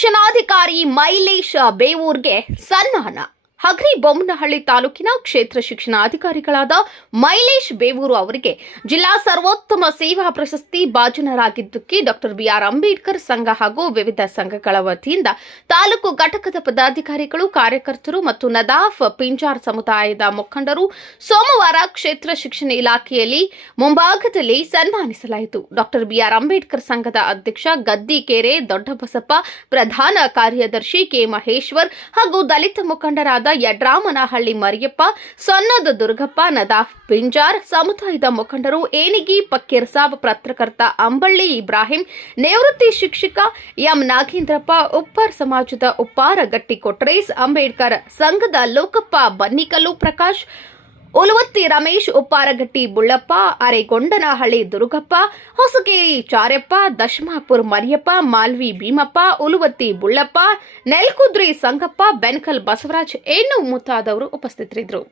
ಶಿಕ್ಷಣಾಧಿಕಾರಿ ಮೈಲೇಶ್ ಬೇವೂರ್ಗೆ ಸನ್ಮಾನ. ಹಗರಿಬೊಮ್ಮನಹಳ್ಳಿ ತಾಲೂಕಿನ ಕ್ಷೇತ್ರ ಶಿಕ್ಷಣಾಧಿಕಾರಿಗಳಾದ ಮೈಲೇಶ್ ಬೇವೂರು ಅವರಿಗೆ ಜಿಲ್ಲಾ ಸರ್ವೋತ್ತಮ ಸೇವಾ ಪ್ರಶಸ್ತಿ ಭಾಜನರಾಗಿದ್ದಕ್ಕೆ ಡಾಕ್ಟರ್ ಬಿಆರ್ ಅಂಬೇಡ್ಕರ್ ಸಂಘ ಹಾಗೂ ವಿವಿಧ ಸಂಘಗಳ ವತಿಯಿಂದ ತಾಲೂಕು ಘಟಕದ ಪದಾಧಿಕಾರಿಗಳು, ಕಾರ್ಯಕರ್ತರು ಮತ್ತು ನದಾಫ್ ಪಿಂಜಾರ್ ಸಮುದಾಯದ ಮುಖಂಡರು ಸೋಮವಾರ ಕ್ಷೇತ್ರ ಶಿಕ್ಷಣ ಇಲಾಖೆಯಲ್ಲಿ ಮುಂಭಾಗದಲ್ಲಿ ಸನ್ಮಾನಿಸಲಾಯಿತು. ಡಾಕ್ಟರ್ ಬಿಆರ್ ಅಂಬೇಡ್ಕರ್ ಸಂಘದ ಅಧ್ಯಕ್ಷ ಗದ್ದಿಕೆರೆ ದೊಡ್ಡಬಸಪ್ಪ, ಪ್ರಧಾನ ಕಾರ್ಯದರ್ಶಿ ಕೆ ಮಹೇಶ್ವರ್ ಹಾಗೂ ದಲಿತ ಮುಖಂಡರಾದ ಯಡ್ರಾಮನಹಳ್ಳಿ ಮರಿಯಪ್ಪ, ಸೊನ್ನದ ದುರ್ಗಪ್ಪ, ನದಾಫ್ ಪಿಂಜಾರ್ ಸಮುದಾಯದ ಮುಖಂಡರು, ಏನಿಗಿ ಫಕೀರ್ ಸಾಬ್, ಪತ್ರಕರ್ತ ಅಂಬಳ್ಳಿ ಇಬ್ರಾಹಿಂ, ನಿವೃತ್ತಿ ಶಿಕ್ಷಕ ಎಂ ನಾಗೇಂದ್ರಪ್ಪ, ಉಪ್ಪಾರ್ ಸಮಾಜದ ಉಪ್ಪಾರಗಟ್ಟಿ ಕೊಟ್ರೇಸ್, ಅಂಬೇಡ್ಕರ್ ಸಂಘದ ಲೋಕಪ್ಪ ಬನ್ನಿಕಲ್ಲು ಪ್ರಕಾಶ್, ಉಲುವತ್ತಿ ರಮೇಶ್, ಉಪ್ಪಾರಗಟ್ಟಿ ಬುಳ್ಳಪ್ಪ, ಅರೆಗೊಂಡನಹಳ್ಳಿ ದುರ್ಗಪ್ಪ, ಹೊಸಗೇರಿ ಚಾರ್ಯಪ್ಪ, ದಶಮಾಪುರ್ ಮರಿಯಪ್ಪ, ಮಾಲ್ವಿ ಭೀಮಪ್ಪ, ಉಲುವತ್ತಿ ಬುಳ್ಳಪ್ಪ, ನೆಲ್ಕುದ್ರಿ ಸಂಗಪ್ಪ, ಬೆನ್ಕಲ್ ಬಸವರಾಜ್ ಇನ್ನೂ ಮುಂತಾದವರು ಉಪಸ್ಥಿತರಿದ್ದರು.